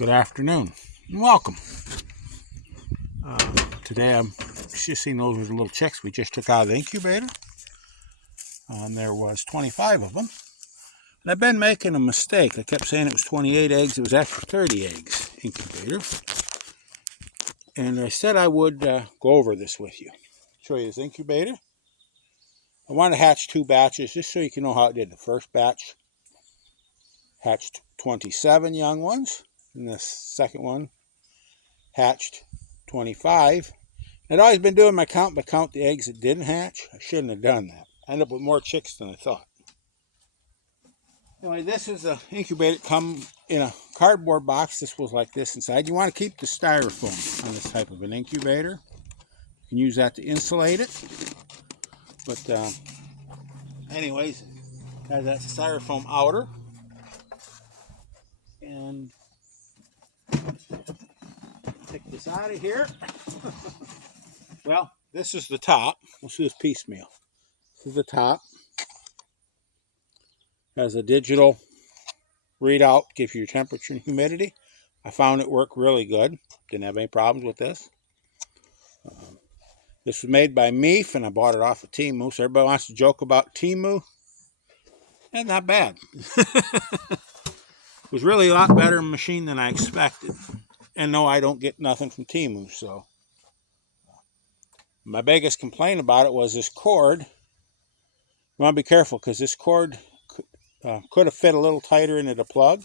Good afternoon and welcome. Today I'm just seeing those little chicks we just took out of the incubator. There was 25 of them. And I've been making a mistake. I kept saying it was 28 eggs. It was actually 30 eggs incubator. And I said I would go over this with you. Show you this incubator. I want to hatch 2 batches just so you can know how it did. The first batch hatched 27 young ones. And the second one hatched 25. I'd always been doing my count by count the eggs that didn't hatch. I shouldn't have done that. I ended up with more chicks than I thought. Anyway, this is an incubator. Come in a cardboard box. This was like this inside. You want to keep the styrofoam on this type of an incubator. You can use that to insulate it. But anyways, it has that styrofoam outer. And take this out of here. Well, this is the top. Let's do this piecemeal. This is the top. Has a digital readout, gives you your temperature and humidity. I found it worked really good. Didn't have any problems with this. This was made by Meef, and I bought it off of Temu. So everybody wants to joke about Temu. And not bad. It was really a lot better machine than I expected. And no, I don't get nothing from Temu. So my biggest complaint about it was this cord. You want to be careful because this cord could have fit a little tighter into the plug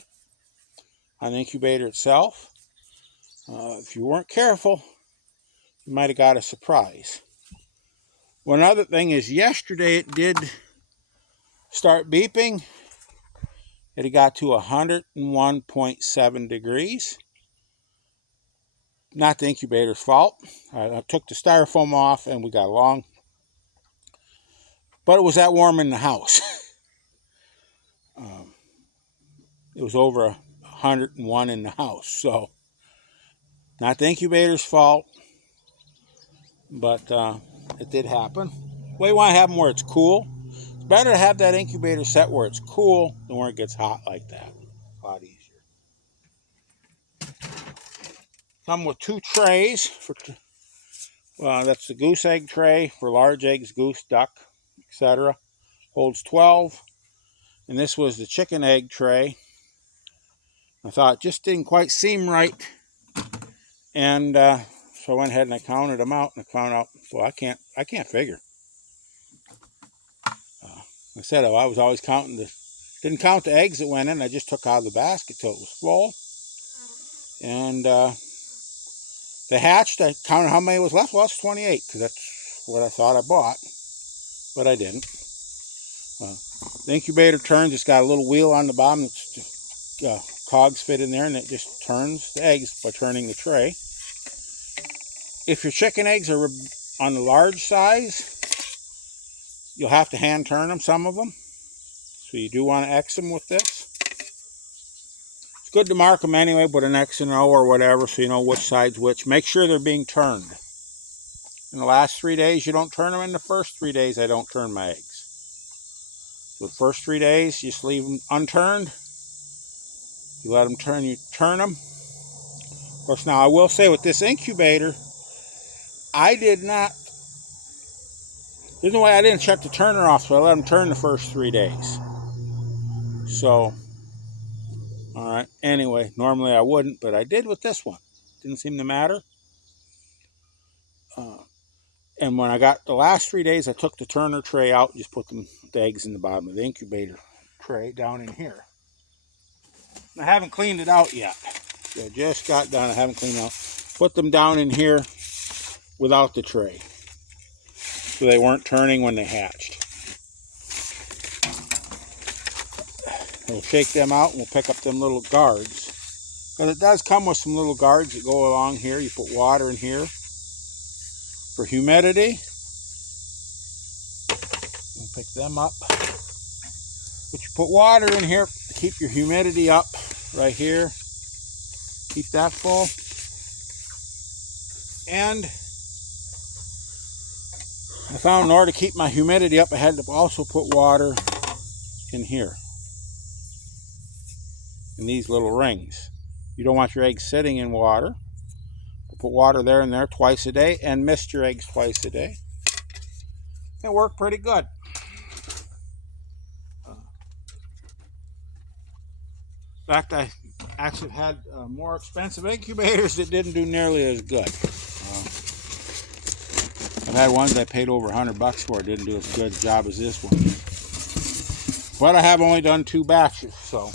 on the incubator itself. If you weren't careful, you might have got a surprise. One other thing is yesterday it did start beeping. It had got to 101.7 degrees. Not the incubator's fault. I took the styrofoam off and we got along. But it was that warm in the house. It was over 101 in the house. So, not the incubator's fault. But it did happen. Well, you want to have them where it's cool. It's better to have that incubator set where it's cool than where it gets hot like that. A lot easier. Come with 2 trays. That's the goose egg tray for large eggs, goose, duck, etc. Holds 12. And this was the chicken egg tray. I thought it just didn't quite seem right. And so I went ahead and I counted them out and I found out, well, I can't figure. I said, I was always counting didn't count the eggs that went in. I just took out of the basket till it was full. And they hatched. I counted how many was left. Well, it's 28 because that's what I thought I bought. But I didn't. The incubator turns. It's got a little wheel on the bottom that's cogs fit in there, and it just turns the eggs by turning the tray. If your chicken eggs are on the large size, you'll have to hand turn them, some of them. So you do want to X them with this. It's good to mark them anyway with an X and O or whatever so you know which side's which. Make sure they're being turned. In the last 3 days, you don't turn them. In the first 3 days, I don't turn my eggs. So the first 3 days, you just leave them unturned. You let them turn, you turn them. Of course, now I will say with this incubator, I did not, there's no way I didn't shut the turner off, so I let them turn the first 3 days. So, all right, anyway, normally I wouldn't, but I did with this one. Didn't seem to matter. And when I got the last 3 days, I took the turner tray out and just put the eggs in the bottom of the incubator tray down in here. I haven't cleaned it out yet. I just got done. I haven't cleaned it out. Put them down in here without the tray. So they weren't turning when they hatched. We'll shake them out and we'll pick up them little guards. Because it does come with some little guards that go along here. You put water in here for humidity. We'll pick them up. But you put water in here to keep your humidity up right here. Keep that full. And I found in order to keep my humidity up, I had to also put water in here. In these little rings. You don't want your eggs sitting in water. Put water there and there twice a day and mist your eggs twice a day. It worked pretty good. In fact, I actually had more expensive incubators that didn't do nearly as good. I've had ones I paid over $100 for, didn't do as good a job as this one. But I have only done 2 batches, so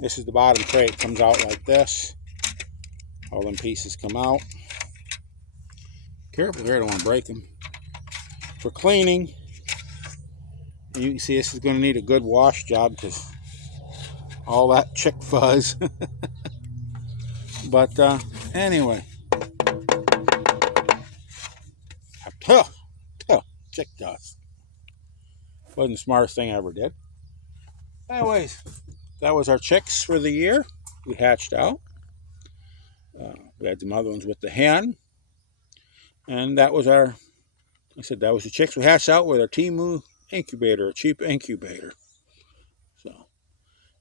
this is the bottom tray. It comes out like this. All them pieces come out. Careful here, I don't want to break them. For cleaning, you can see this is going to need a good wash job because all that chick fuzz. But anyway, chick dust. Wasn't the smartest thing I ever did. Anyways, that was our chicks for the year. We hatched out. We had some other ones with the hen. And that was our, I said that was the chicks we hatched out with our Timu incubator, a cheap incubator. So,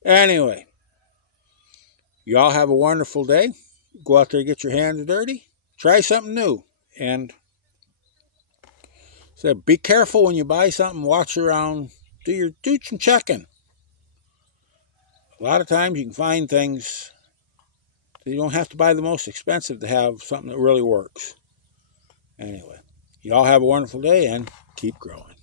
anyway, y'all have a wonderful day. Go out there and get your hands dirty. Try something new. And so be careful when you buy something. Watch around. Do some checking. A lot of times you can find things. You don't have to buy the most expensive to have something that really works. Anyway, y'all have a wonderful day and keep growing.